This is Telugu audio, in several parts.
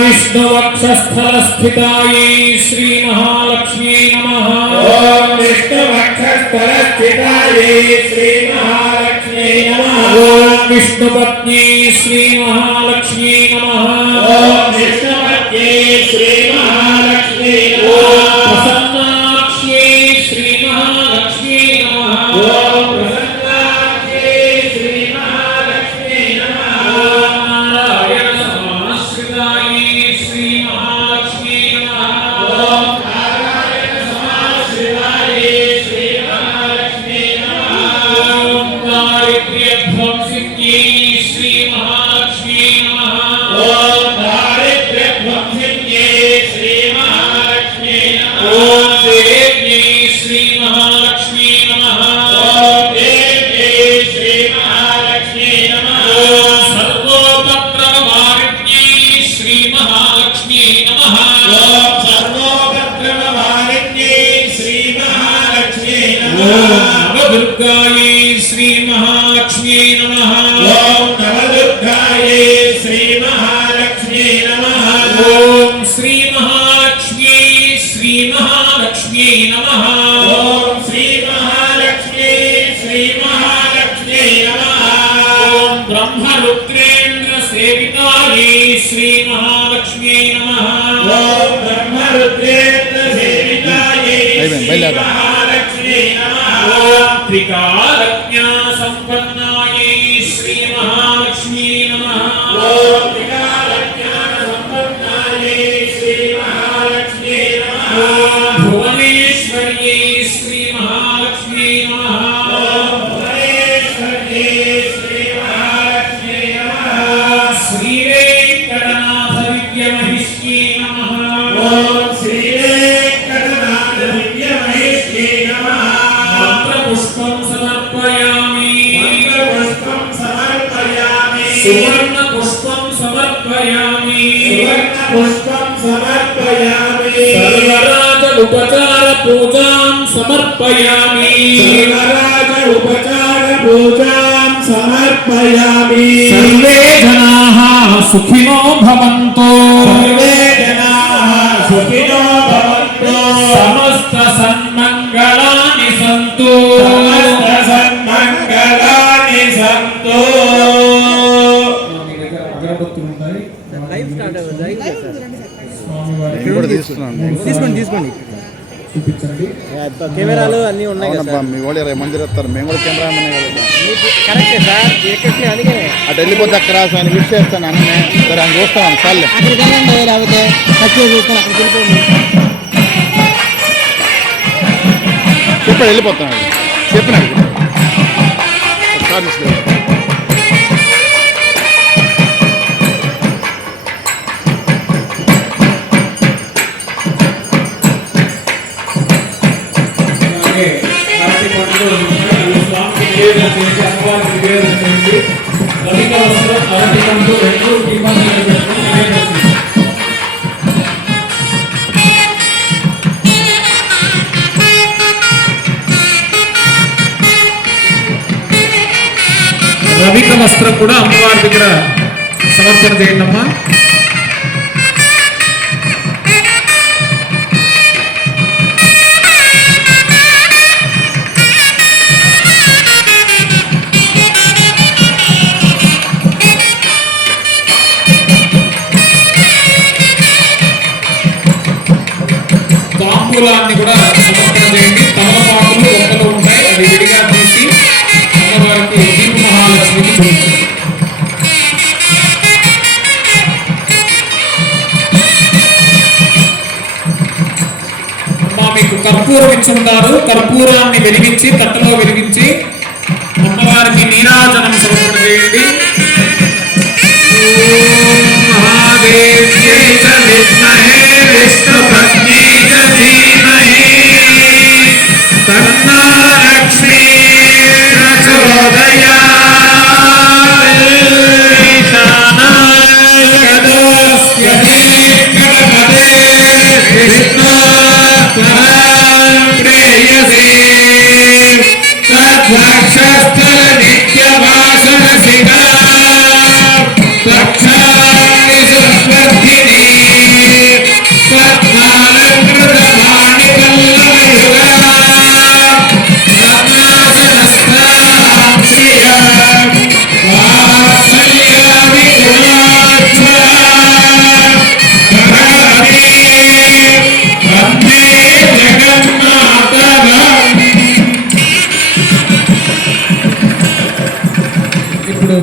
विष्णुवक्षस्थलस्थितायै श्री महालक्ष्मी नमः। ओम विष्णुवक्षस्थलस्थितायै श्री महालक्ष्मी नमः। ओम विष्णुपत्नी श्री महालक्ष्मी नमः। ओम विष्णुपत्नी श्री महालक्ष्मी नमः। प्रसन्नाक्ष्यै श्री महालक्ष्मी नमः। ओम प्रसन्नाक्ष्यै श्री महालक्ष्मी नमः। नारायण समाश्रितायै श्री महालक्ष्मी नमः। ओम नारायण समाश्रितायै श्री महालक्ष्मी नमः। ओम दारिद्र्यध्वंसिन्यै श्री महालक्ष्मी नमः। ओम दारिद्र्यध्वंसिन्यै श्री महालक्ष्मी नमः। ओम देव्यै श्री महालक्ष्मी नमः। ओम देव्यै श्री महालक्ष्मी नमः। ओम सर्वोपद्रववारिण्यै श्री महालक्ष्मी नमः। ओम सर्वोपद्रववारिण्यै श्री महालक्ष्मी नमः। ओम नवदुर्गायै श्री महालक्ष्मी नमः। ओम नवदुर्गायै श्री महालक्ष्मी नमः। ओम श्री महालक्ष्मी श्री महालक्ष्मी नमः। ओम श्री महालक्ष्मी श्री महालक्ष्मी नमः। ओम ब्रह्मरुद्रेन्द्र सेवितायै श्री महालक्ष्मी नमः। ओम ब्रह्मरुद्रेन्द्र सेवितायै श्री महालक्ष्मी नमः। ओम त्रिकालज्ञा संपन्नायै श्री महालक्ष्मी नमः। ओम त्रिकालज्ञानसम्पन्नायै श्री महालक्ष्मी नमः। ओम भुवनेश्वर्यै श्री महालक्ष्मी नमः। ओम भुवनेश्वर्यै श्री महालक्ष्मी नमः। श्रीवेंकटनाथ दिव्यमहिष्यै नमः। ओम श्रीवेंकटनाथ दिव्यमहिष्यै नमः। मंत्रपुष्पं समर्पयामि। मंत्रपुष्पं समर्पयामि। सुवर्णपुष्पं समर्पयामि। सुवर्णपुष्पं समर्पयामि। सर्वराज उपचार पूजां समर्पयामि। सर्वराज उपचार पूजां समर्पयामि। सर्वे जनाः सुखिनो भवन्तु। सर्वे जनाः सुखिनो भवन्तु। समस्त सन्मङ्गलानि सन्तु। समस्त सन्मङ्गलानि सन्तु। లైవ్ స్టార్ట్ అవ్వదు లైవ్ తీసుకోండి కెమెరాలు అన్నీ ఉన్నాయి కదా సార్. మీ వాళ్ళు 20 మంది ఇస్తారు, మేము కూడా కెమెరా కదా. కరెక్టే సార్ ఎక్కడికి అందుకే అటు వెళ్ళిపోతే అక్కడ ఆయన విష్ చేస్తాను అన్నీ సరే ఆయన చూస్తాను సార్లే అక్కడికి వెళ్ళండి లేకపోతే ఖర్చు చూస్తాను అక్కడికి వెళ్ళిపోయింది చెప్పాడు వెళ్ళిపోతాను చెప్పినాడు ఒకసారి రవిక వస్త్రం కూడా అమ్మవారి దగ్గర సమర్పణ చేయండి అమ్మా. తాంబూలాన్ని కూడా సమర్పణ చేయండి. తమలపాకులు ఒక్కలు ఉంటాయి, అవి విడిగా తీసి అమ్మవారికి దీప మహాలక్ష్మికి చూపించండి. అమ్మా మీకు కర్పూరం ఇచ్చి ఉన్నారు, కర్పూరాన్ని వెలిగించి తట్టలో వెలిగించి అమ్మవారికి నీరాజనం సమర్పణ చేయండి. महादेव्यै च विद्महे विष्णुपत्न्यै च धीमहि तन्नो लक्ष्मी प्रचोदयात्। ईशानाय गतस्य गणपते विष्णोत्तरं प्रेयसे तद्वक्षस्थल नित्यवासनसिका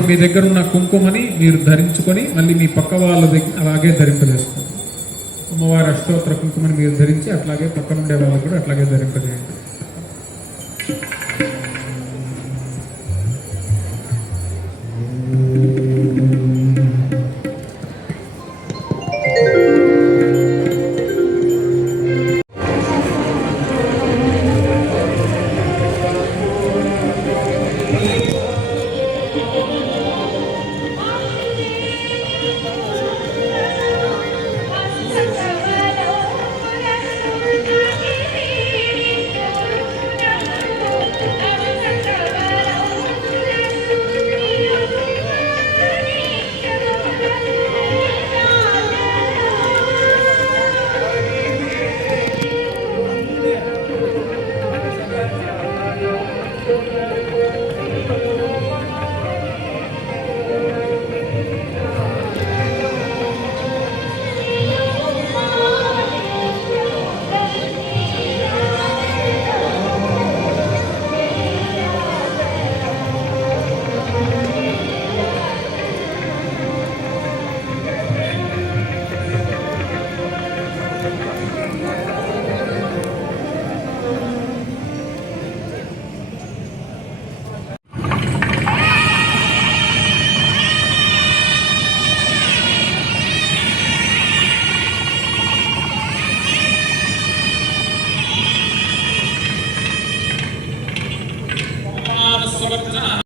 మీ దగ్గర ఉన్న కుంకుమని మీరు ధరించుకొని మళ్ళీ మీ పక్క వాళ్ళ దగ్గర అలాగే ధరింపజేసుకోండి. అమ్మవారి అష్టోత్తర కుంకుమని మీరు ధరించి అట్లాగే పక్కనుండే వాళ్ళకు కూడా అట్లాగే ధరింపజేయండి.